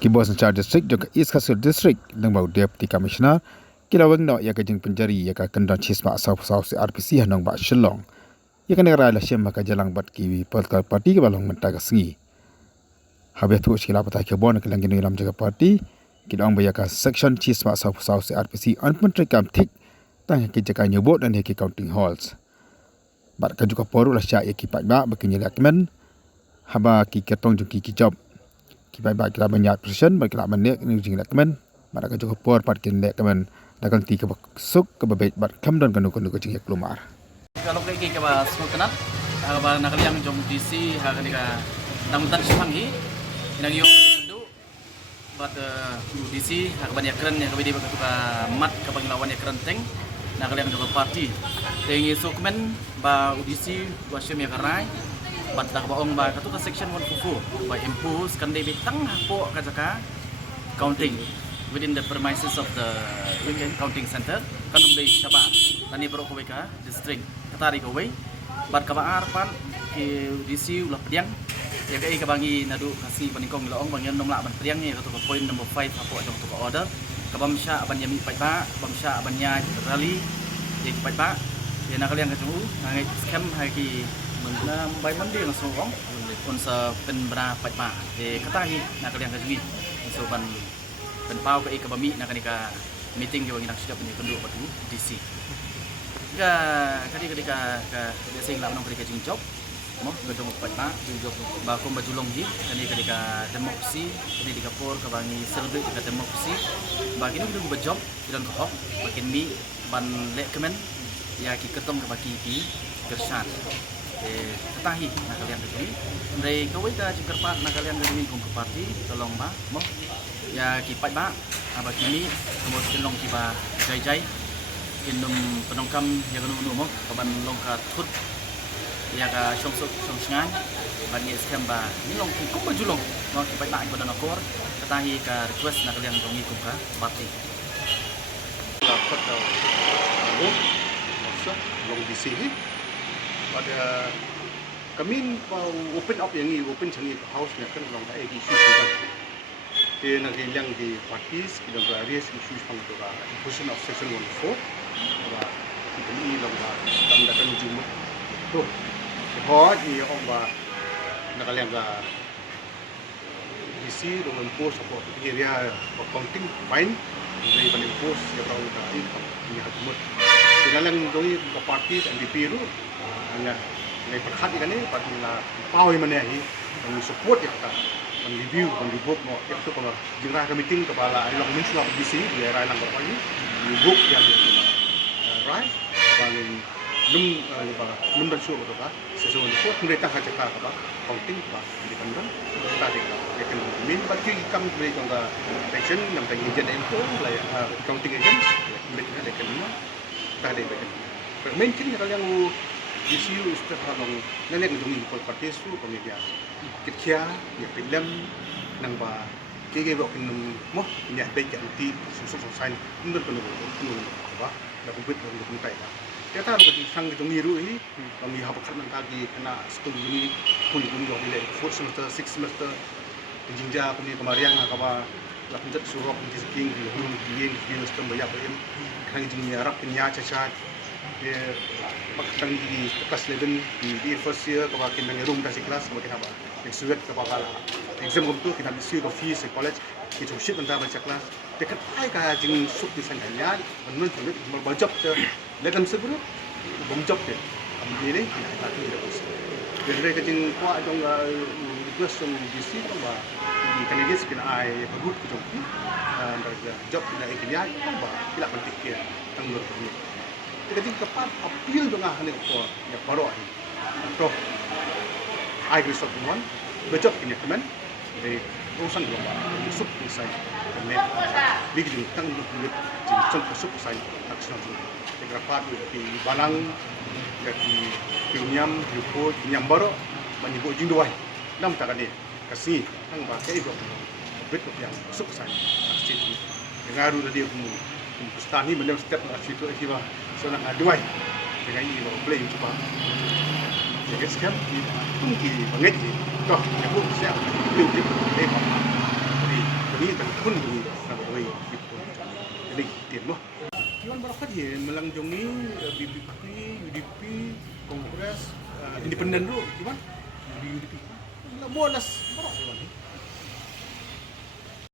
Kibos Char District juga East Kasur District nang bau Deputy Commissioner kilawang no ya kajing penjari ya ka kendon chisma South RPC hanong ba Shillong ya kan negara la shem ka jalang bat ki political party ke balong menta ka sengi habe tu skila pata ke bon ke langin lam jaga party kilawang ba ya ka section chisma South RPC unpentri kam thik tang ke jaga nyobot dan ke counting halls bat ka juga poru la sya ya ki pa ba bakinya lakmen haba ki ketong juki ki job kibai ba kila banyak persen ba kila manek ni jing lakmen ba ka juga por pat kin lakmen dagang ti ke suk ke babet bat kam don kanu jing yak lumar kalau kayak ke ba sultanat ba nakaliang jong DC ha ka damutan sipangi inagyo do bat DC ha banyak keren ya kabidi ba ka mat ka panglawan ya keren teng nakaliang jong party tengi sukmen ba UDC wa syem ya karai bat dak baong ba katu ka section 144 by impose kan de bitang hapo ka jaka counting within the premises of the counting center kanum de shaba tani bro ko ka district katari ko we bat ka baar pan ki DC ulah pediang ya kai ka bangi nadu kasi panikong laong bangyan nom la ban pediang ni katu point number 5 hapo jong to order ka bamsha ban yami pai ba bamsha ban nya rally ye pai ba ye nakaliang ka jong ngai scam hai ki bay mandi langsung kong unsa penbra pajma katahi nak kalian kajungi so ban penpau ke ikabami nak kanika meeting ke banginak siap ni kendu batu DC ga kadi ka desing la nong kadi kajing job mo gedong pajma job ba ko bajulong ji kadi ka demokrasi kadi di kapor ka bangi celebrate ka demokrasi bagi ni gedong job kidan ko hok bakin mi ban lek kemen ya ki ketom ke baki ki kersan ketahi nak kalian begini dari kawai ka cikerpat nak kalian begini kong ke parti tolong ba mo ya kipat ba aba kini kemudian long kiba jai kinum penongkam ya kanu mo kaban long ka khut ya ka songsuk songsngan bagi scam ba ni long ki kong bajulong mo kipat ba ibadan akor ketahi ka request nak kalian kong kong ka parti dapat long di sini pada kami open up yang ini open changi house nya kan long ai isu kan dia nak yang di parties kita various isu pang tu lah imposition of section 14 lah kita ni long ba tam dakan jumut tu ho ni ong ba nak yang ga isi dengan post apa area accounting fine dari banding post ya orang ka income ni hatumut dengan doi ke parties MDP tu hanyaในประคัดอีกนี่ปัจจุบันเป้ามันเนี่ยมันมี support อย่างต่างมันรีวิวมันรีบุกเนาะอย่างตัวก็ยิงรายการ meeting กับอะไรลองมินส์ลองดีซีหรือรายหลังกับอะไรรีบุกอย่างนี้รายบางนุ่มดันชัวร์กับอะไรเสร็จวันพุธmereka hanya cakap apa counting apa di kantor tadi kan min bagi kami beri contoh section yang tadi agent info lah ya counting agent mereka ada kelima tadi mereka mungkin kalau yang isu istilah long nenek dungi pol parti su kemudian kitkia ya film nang ba kege ba kin mo nya baik anti susu sign ndur kono ba da kubit ndur kono tai ba ya ta ba sang dungi ru ini kami hapakat man tagi kena school dungi pun dungi ile 4 semester 6 semester jinja kami kemarian ka ba la punjat surok di king di hurung di semester banyak ba kan jingi arab nya caca dia pakatan di kelas 11 di first year kalau kita ngerum kasih kelas sebagai apa exuat kepala exam untuk kita isi ke fees college itu shit tentang baca kelas dekat ai ka jing suk di sananya menun sulit berbajak ke dalam sebelum bomjok ke kami ini kita tadi jadi ka jing kuat dong request yang isi ba di kandidat kita ai bagut ke jong dan job kita ikhlas ba kita penting ke tanggur ini jadi kepat appeal dengan hal itu ya baru ini. Toh, I agree with one. Betul ini teman. Jadi urusan global, masuk insai. Karena bikin tang duit, jadi masuk insai action itu. Jadi kepat di balang, di premium, premium baru, menyebut jindoi. Nam tak ada kasih tang pakai itu. Betul yang masuk insai action itu. Dengar dulu dia Pustani menyebut setiap action itu akibat seorang aduai dengan ini lo boleh cuba jadi sekarang di tungki banget ni toh yang pun siap beli jadi ini dan pun ini nak away gitu. Jadi tiap mo. Iwan barakat ye melang jongi BBP, UDP, Kongres, Independen dulu, Iwan di UDP. Lah bolas,